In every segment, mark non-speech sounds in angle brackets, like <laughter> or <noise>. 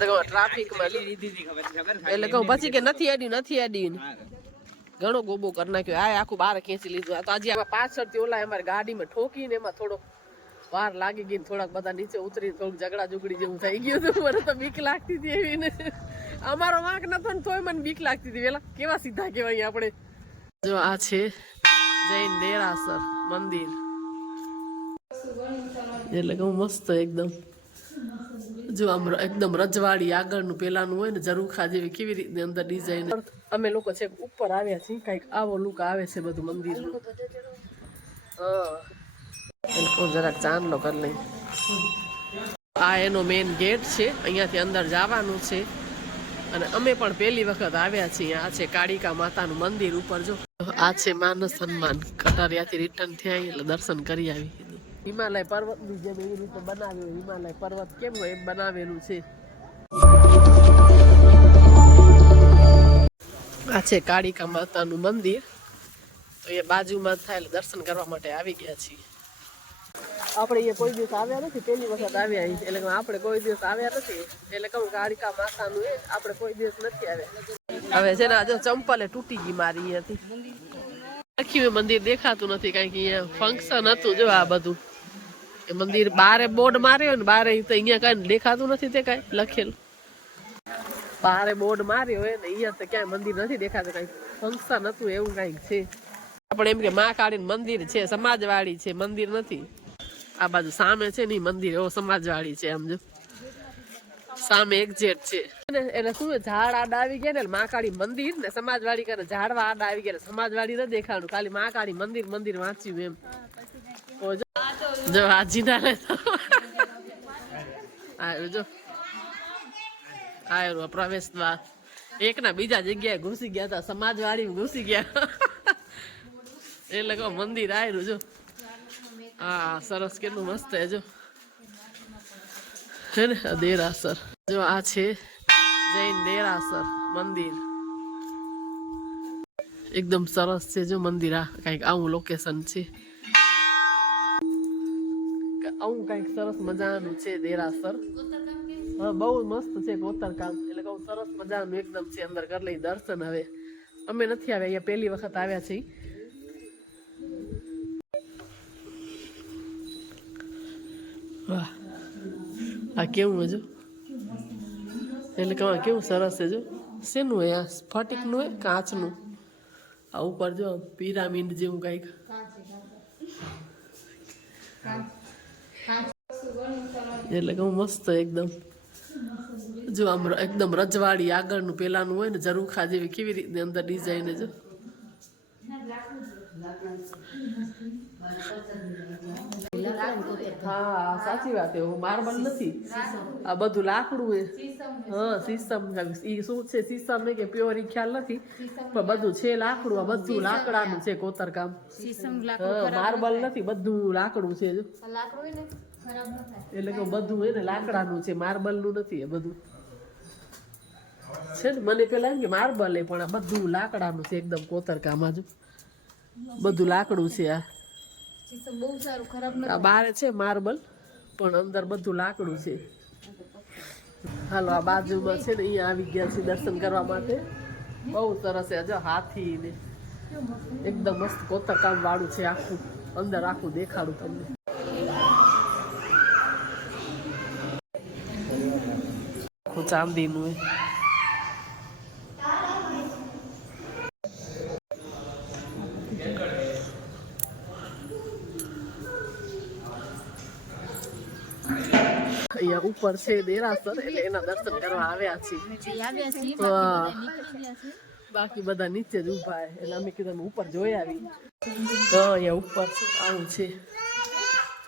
તો ટ્રાફિકમાં એટલે કહું પછી કે નથી અડ્યું નથી અડ્યું ઘણો ગોબો કરી નાખ્યો. આ આખું બહાર ખેંચી લીધું. તો આમાં પાછળથી ઓલા અમારી ગાડીમાં ઠોકીને એમાં થોડો વાર લાગી ગઈ થોડાક બધા નીચે ઉતરી થોડુંક ઝઘડા ઝુગડી જેવું થઈ ગયું હતું. મને તો બીક લાગતી હતી એવી ને. અમારો વાંક નતો ને તોય મને બીક લાગતી હતી. પેલા કેવા સીધા કેવાય આપણે. જો આ છે જૈન દેરાસર મંદિર. એટલે કહું મસ્ત એકદમ જો આમ એકદમ રજવાડી આગળનું પેલાનું હોય ને ઝરૂખા જેવી કેવી રીતની અંદર ડિઝાઇન અમે લોકો છે ઉપર આવ્યા છીએ, કંઈક આવો લુક આવે છે બધું મંદિર હા. જરાક ચાંદલો કરી લઈ આ એનો મેઇન ગેટ છે, અહીંયાથી અંદર જવાનું છે. અને અમે પણ પહેલી વખત આવ્યા છીએ આ છે કાળિકા માતાનું મંદિર ઉપર, જો. આ છે માનસ હનુમાન કટારિયાથી રિટર્ન થયા એટલે દર્શન કરી આવી. હિમાલય પર્વતની જેમ એવી રીતે બનાવ્યું, હિમાલય પર્વત કેમ હોય એમ બનાવેલું છે. આ છે કાળિકા માતાનું મંદિર. તો એ બાજુમાં જ થાય એટલે દર્શન કરવા માટે આવી ગયા છીએ. આપણે અહીંયા કોઈ દિવસ આવ્યા નથી, પહેલી વખત આવ્યા અહીં. એટલે કે આપણે કોઈ દિવસ આવ્યા નથી. એટલે કહું કાળિકા માતાનું એ આપણે કોઈ દિવસ નથી આવ્યા. હવે છે ને આ જો ચંપલે તૂટી ગઈ મારી અહીંયાથી. આખી મંદિર દેખાતું નથી કારણ કે અહીંયા ફંક્શન હતું જો આ બધું. એ મંદિર બારે બોર્ડ માર્યો ને બારે તો અહીંયા કાંઈ દેખાતું નથી તે કાંઈ લખેલું. બારે બોર્ડ માર્યો હોય ને અહીંયા તો ક્યાંય મંદિર નથી દેખાતું, કાંઈ ફંક્શન હતું એવું કાંઈક છે. આપણે એમ કે મા કાળી મંદિર છે સમાજવાડી છે, મંદિર નથી. આ બાજુ સામે છે ને મંદિર, એવો સમાજવાડી છે આમ જો. સામે એક્ઝેટ છે. ને એટલે શું ઝાડ આડા આવી ગયા ને મહાકાળી મંદિર ને સમાજવાડી કરે, ઝાડવા આડા આવી ગયા એટલે સમાજવાડી ન દેખાડું, ખાલી મહાકાળી મંદિર મંદિર વાંચ્યું એમ. જો હાજી ના લેતો આવ્યું જો. આવ્યું પ્રવેશ દ્વાર. એક ના બીજા જગ્યાએ ઘૂસી ગયા હતા સમાજવાડી ઘૂસી ગયા. એટલે કહો મંદિર આવ્યું જો. હા સરસ કેટલું મસ્ત હે, જો. હે ને દેરાસર. જો આ છે જૈન દેરાસર મંદિર. એકદમ સરસ છે, જો મંદિર આ. કંઈક આવું લોકેશન છે. આવું કંઈક સરસ મજાનું છે દેરાસર. હા, બહુ મસ્ત છે કોતરકામ એટલે કહું સરસ મજાનું એકદમ છે અંદર કરી લઈ દર્શન હવે. અમે નથી આવ્યા, અહીંયા પહેલી વખત આવ્યા છીએ. વાહ. આ કેવું હજુ? એટલે કહો કેવું સરસ છે જો. શેનું હોય આ સ્ફટિકનું હોય કાચનું? આ ઉપર જો પિરામિડ જેવું કંઈક. એટલે કહું મસ્ત એકદમ જો આમ એકદમ રજવાડી આગળનું પેલાનું હોય ને જરૂખા જેવી કેવી રીતની અંદર ડિઝાઇન જો. હા સાચી વાત છે. માર્બલ નથી. આ બધું લાકડું એ હા સીસમ એ શું છે? સીસમ કે પ્યોર ખ્યાલ નથી. પણ બધું છે લાકડું. આ બધું લાકડાનું છે કોતરકામ. હા માર્બલ નથી. બધું લાકડું છે એટલે કે બધું એને ને લાકડાનું છે. માર્બલનું નથી એ બધું. છે ને? મને પેલા એમ કે માર્બલ એ પણ આ બધું લાકડાનું છે. એકદમ કોતરકામ આજુ બધું લાકડું છે આ. બહુ બારે છે માર્બલ, પણ અંદર બધું લાકડું છે. હાલો, આ બાજુમાં છે ને અહીંયા આવી ગયા છે દર્શન કરવા માટે. બહુ સરસ છે જો હાથી ને એકદમ મસ્ત કોતરકામ વાળું છે આખું. અંદર આખું દેખાડું તમને. આખું ચાંદીનું હે. અહીંયા ઉપર છે દેરાસર એટલે એના દર્શન કરવા આવ્યા છીએ. છે. બાકી બધા નીચે જ ઊભા એટલે અમે કીધું ઉપર જોઈ આવી તો અહીંયા ઉપર આવું છે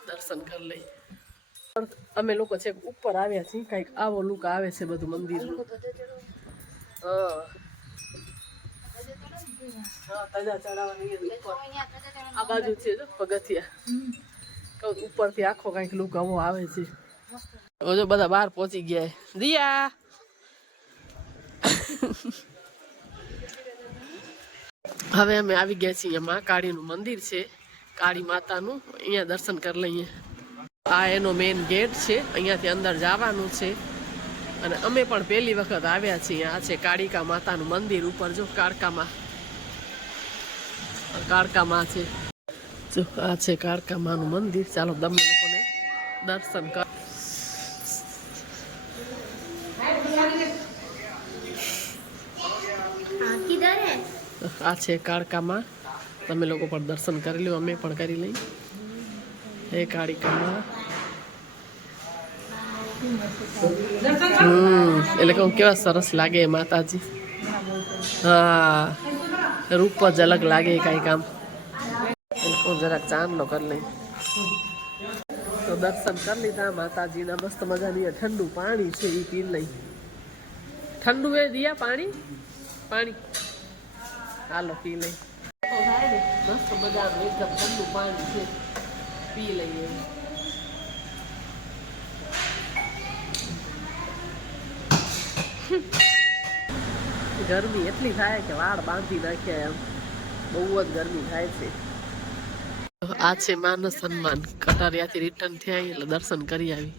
દર્શન કરી લઈ અમે લોકો છે ઉપર આવ્યા છીએ કંઈક આવો લુક આવે છે બધું મંદિરનું. હા. ચડાવવાની આ બાજુ છે પગથિયા. ઉપરથી આખો કંઈક લુક આવો આવે છે. જો બધા બહાર પહોંચી ગયા દિયા હવે અમે આવી ગયા છીએ માં કાળીનું મંદિર છે. કાળી માતાનું. અહીંયા દર્શન કરી લઈએ. આ એનો મેઇન ગેટ છે. અહીંયાથી અંદર જવાનું છે. અને અમે પણ પહેલી વખત આવ્યા છીએ. આ છે કાળિકા માતાનું મંદિર ઉપર. જો કાળકામાં. કાળકામાં છે. જો આ છે કાળકામાનું મંદિર. ચાલો તમે લોકોને દર્શન કર આ છે કાળકામાં. તમે લોકો પણ દર્શન કરી લો અમે પણ કરી લઈ હે કાળિકામાં. હમ, એટલે કહું કેવા સરસ લાગે માતાજી. હા, રૂપ જ અલગ લાગે કાંઈ કામ. જરાક ચાંદલો કરી લઈ. તો દર્શન કરી લીધા. માતાજીના મસ્ત મજાની ઠંડુ પાણી છે એ પી લઈ. ઠંડુ એ દિયા પાણી? પાણી. હાલો, પી લઈ. મસ્ત મજાનું એકદમ ઠંડુ પાણી છે. પી લઈએ. ગરમી એટલી થાય કે વાળ બાંધી નાખ્યા એમ. બહુ જ ગરમી થાય છે. આ છે માનસ સન્માન. કટારિયાથી રિટર્ન થયા એટલે દર્શન કરી આવી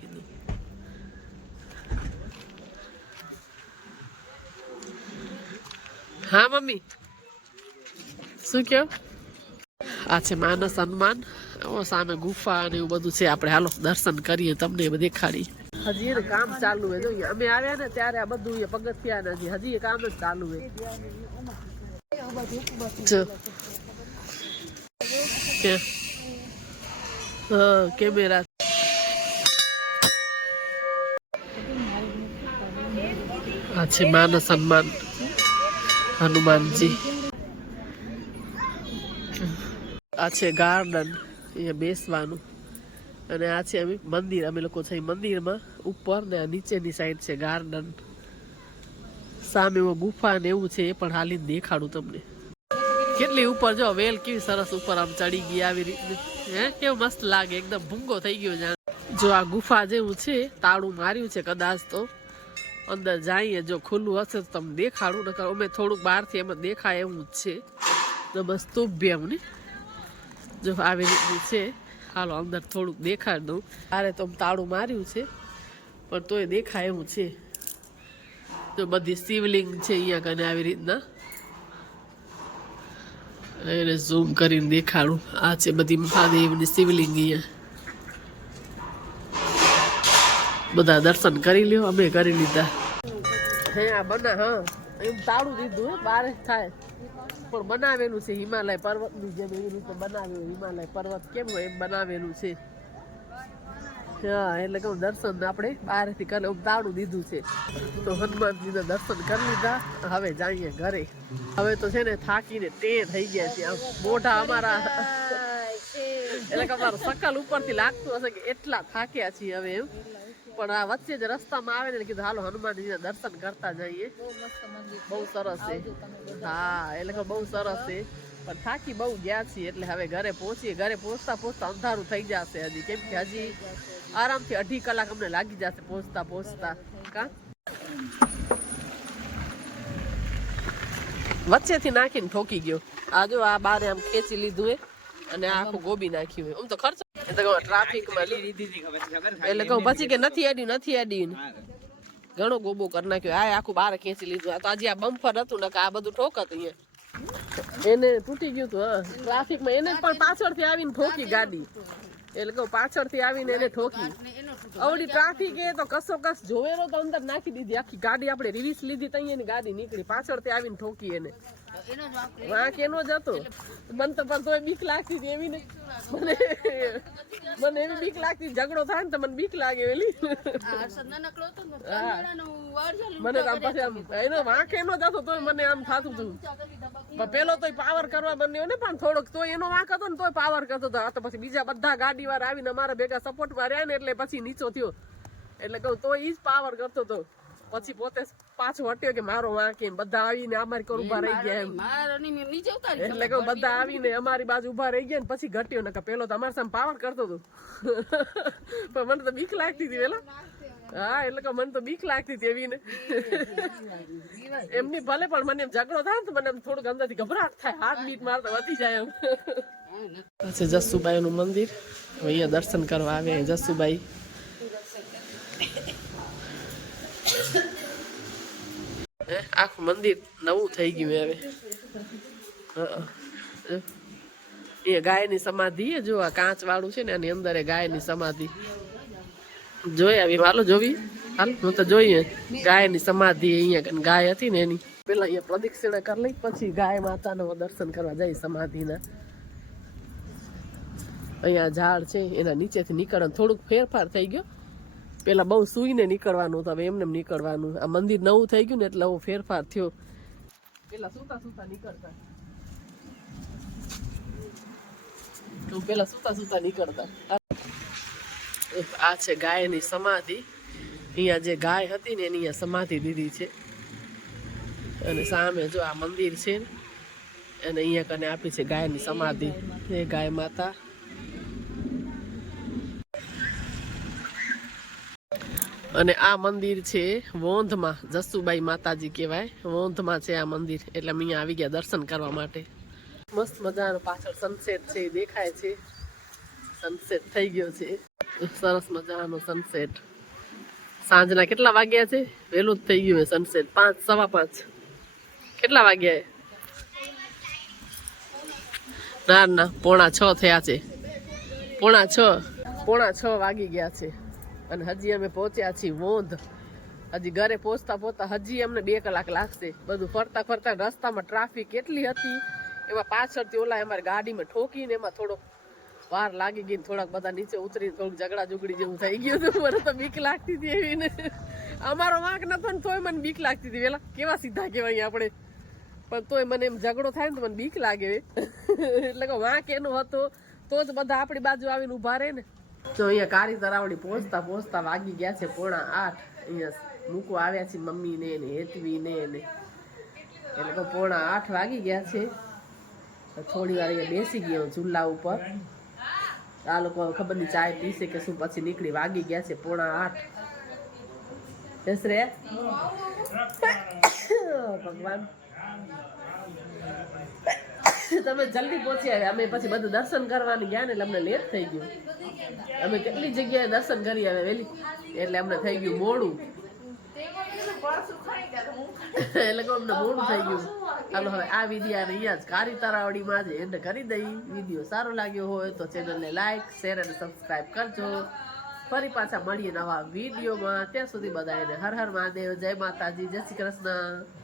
હા, મમ્મી. શું કહો? આ છે માનસ સન્માન. ઓ સામે ગુફા અને એવું બધું છે. આપણે હાલો દર્શન કરીએ તમને એ દેખાડી. હજી એને કામ ચાલુ હોય જોઈએ અમે આવ્યા ને ત્યારે આ બધું એ પગથિયા નથી હજી. એ કામ જ ચાલુ હોય જો. હા કેમેરા. આ છે માન સન્માન. હનુમાનજી. આ છે ગાર્ડન. અહીંયા બેસવાનું. અને આ છે અમે મંદિર, અમે લોકો છે મંદિરમાં. ઉપર ને નીચેની સાઈડ છે ગાર્ડન. સામે ગુફા ને એવું છે, એ પણ હાલીને દેખાડું તમને. કેટલી ઉપર જો વેલ કેવી સરસ ઉપર આમ ચડી ગઈ આવી રીતે. હે, કેવું મસ્ત લાગે, એકદમ ભૂંગો થઈ ગયો જાણ જો આ ગુફા જેવું છે, તાળું માર્યું છે કદાચ તો. અંદર જઈએ, જો ખુલ્લું હશે તો તમને દેખાડું, નકર અમે થોડુંક બહારથી એમાં દેખાય એવું જ છે. તો બસ તુભ્ય ને. જો આવી રીતનું છે. હાલો, અંદર થોડુંક દેખાડ દઉં. તારે તો તાળું માર્યું છે, પણ તોય દેખાય એવું છે. જો બધી શિવલિંગ છે અહીંયા કને આવી રીતના. એને ઝૂમ કરીને દેખાડું. આ છે બધી મહાદેવની શિવલિંગ અહીંયા બધા દર્શન કરી લ્યો, અમે કરી લીધા. હે, આ બના, હા. એમ તાળું દીધું, હે, બાર થાય. પણ બનાવેલું છે હિમાલય પર્વતની જેમ એવી રીતે બનાવેલું હિમાલય પર્વત કેમ હોય એમ બનાવેલું છે. હા એટલે કહું દર્શન આપણે બહારથી કરે આમ દીધું છે. તો હનુમાનજીના દર્શન કરી લીધા. હવે જઈએ ઘરે. હવે તો છે ને થાકીને તે થઈ ગયા છે. આમ મોઢા અમારા એટલે કે અમારું સકલ ઉપરથી લાગતું હશે કે એટલા થાક્યા છીએ હવે એમ. પણ આ વચ્ચે જ રસ્તામાં આવે ને કીધું હાલો હનુમાનજીના દર્શન કરતા જઈએ. બહુ સરસ છે. હા એટલે કે બહુ સરસ છે. પણ થાકી બહુ ગયા છીએ. એટલે હવે ઘરે પહોંચીએ. ઘરે પહોંચતા પહોંચતા અંધારું થઈ જશે હજી. કેમ કે હજી આરામથી અઢી કલાક અમને લાગી જશે પહોંચતા પહોંચતા. કા? વચ્ચેથી નાખીને ઠોકી ગયો. આ જો આ બારે આમ ખેંચી લીધું હે, અને આખું ગોબી નાખ્યું હે. આમ તો ખર્ચો ટ્રાફિકમાં લીધી એટલે કહું, પછી કે નથી એડ્યું નથી એડ્યું ઘણો ગોબો કરી નાખ્યો. આ આખું બારે ખેંચી લીધું. આ તો આજે આ બમ્ફર હતું ને આ બધું ઠોકત અહીંયા. એને તૂટી ગયું હતું, હા. ટ્રાફિકમાં એને પણ પાછળથી આવીને ઠોકી ગાડી. એટલે કહું, પાછળથી આવીને એને ઠોકી. અવળી ટ્રાફિક એ તો કસો કસ જોવેલો તો અંદર નાખી દીધી. આખી ગાડી આપણે રિવિસ લીધી તઈ એની ગાડી નીકળી. પાછળથી આવીને ઠોકી એને. વાંક એનો જ હતો. મને તો પણ તોય બીક લાગતી હતી એવી ને. મને મને એવી બીક લાગતી ઝઘડો થાય ને તો મને બીક લાગે એલી મને આમ પછી એનો વાંક એનો જ હતો તોય મને આમ થતું હતું. પણ પેલો તોય પાવર કરવા બન્યો ને પણ થોડોક તોય એનો વાંક હતો ને તોય પાવર કરતો હતો. આ તો પછી બીજા બધા ગાડી વાર આવીને અમારા ભેગા સપોર્ટમાં રહ્યા ને એટલે પછી નીચો થયો. એટલે કહું તોય એ જ પાવર કરતો હતો. પછી પોતે પાછો હટ્યો કે મારો વાંકી બધા આવીને અમારી કોર ઊભા રહી ગયા એમ. એટલે કહું બધા આવીને અમારી બાજુ ઊભા રહી ગયા ને પછી ઘટ્યો ને પેલો તો અમારી સામે પાવર કરતો હતો. પણ મને તો બીક લાગતી હતી પેલા હા એટલે કે મને તો બીક લાગતી હતી એવી ને એમની ભલે પણ મને એમ ઝઘડો થાય ને તો મને એમ થોડુંક અંદરથી ગભરાટ થાય હાથ બીટ મારતા વધી જાય એમ. પછી જસુબાઈ નું મંદિર. અહીંયા દર્શન કરવા આવે જસુબાઈ હે આખું મંદિર નવું થઈ ગયું હવે. એ ગાયની સમાધિ જો આ કાચ વાળું છે ને એની અંદર એ ગાયની સમાધિ. જોઈ આવી, હાલો જોવી. હાલ, હું તો જોઈએ ગાયની સમાધિ અહીંયા ગાય હતી ને એની. પેલા અહીંયા પ્રદક્ષિણા કરી લઈ, પછી ગાય માતાનો દર્શન કરવા જાય સમાધિના. અહીંયા ઝાડ છે, એના નીચેથી નીકળવાનું થોડુંક ફેરફાર થઈ ગયો. પેલા બહુ સૂઈને નીકળવાનું હતું હવે એમને એમ નીકળવાનું. આ મંદિર નવું થઈ ગયું ને એટલે હું ફેરફાર થયો. પેલા સુતા સુતા નીકળતા. તો પેલા સૂતા સૂતા નીકળતા. આ છે ગાયની સમાધિ. અહીંયા જે ગાય હતી ને એની અહીંયા સમાધિ દીધી છે. અને સામે જો આ મંદિર છે અને અહીંયા કને આપી છે ગાયની સમાધિ. એ ગાય માતા. અને આ મંદિર છે વોંધમાં, જસુબાઈ માતાજી કહેવાય. વોંધમાં છે આ મંદિર, એટલે અમે આવી ગયા દર્શન કરવા માટે. મસ્ત મજાનો પાછળ સનસેટ છે દેખાય છે. સનસેટ થઈ ગયો છે. સરસ મજાનો સનસેટ સાંજના કેટલા વાગ્યા છે? વહેલું જ થઈ ગયું સનસેટ પાંચ, સવા પાંચ. કેટલા વાગ્યા ના ના, પોણા છ થયા છે. પોણા છ પોણા છ વાગી ગયા છે. અને હજી અમે પહોંચ્યા છીએ વોંધ. હજી ઘરે પહોંચતા પહોંચતા હજી અમને બે કલાક લાગશે. બધું ફરતા ફરતા રસ્તામાં ટ્રાફિક એટલી હતી. એમાં પાછળથી ઓલા અમારી ગાડીમાં ઠોકીને એમાં થોડોક વાર લાગી ગઈ થોડાક બધા નીચે ઉતરી થોડુંક ઝઘડા ઝુગડી જેવું થઈ ગયું હતું. મને તો બીક લાગતી હતી એવી ને. અમારો વાંક નતો ને તોય મને બીક લાગતી હતી. પેલા કેવા સીધા કહેવાય આપણે. પણ તોય મને એમ ઝઘડો થાય ને તો મને બીક લાગે. એટલે કે વાંક એનો હતો, તો જ બધા આપણી બાજુ આવીને ઊભા રહે ને. તો અહીંયા કારી તરાવડી પહોંચતા પહોંચતા વાગી ગયા છે પોણા આઠ. અહીંયા મૂકવા આવ્યા છે મમ્મી ને ને હેતવી ને એને એટલે તો પોણા આઠ વાગી ગયા છે. થોડી વાર અહીંયા બેસી ગયો ચૂલા ઉપર. આ લોકો ખબર નહીં ચાય પીશે કે શું પછી નીકળી વાગી ગયા છે પોણા આઠ. રે? ભગવાન. <laughs> તમે જલ્દી પહોંચી આવ્યા અમે પછી બધું દર્શન કરવાની ગયા ને એટલે અમને લેટ થઈ ગયું. અમે કેટલી જગ્યાએ દર્શન કરી આવ્યા વહેલી? એટલે અમને થઈ ગયું મોડું. <laughs> એટલે કે અમને મોડું થઈ ગયું. ચાલો હવે આ વીડિયો અહીંયા જ કારી તારાવડીમાં જ એન્ડ કરી દઈ. વીડિયો સારો લાગ્યો હોય તો ચેનલને લાઈક શેર અને સબસ્ક્રાઈબ કરજો. ફરી પાછા મળીએ નવા વિડીયોમાં ત્યાં સુધી બધાને હર હર મહાદેવ. જય માતાજી. જય શ્રી કૃષ્ણ.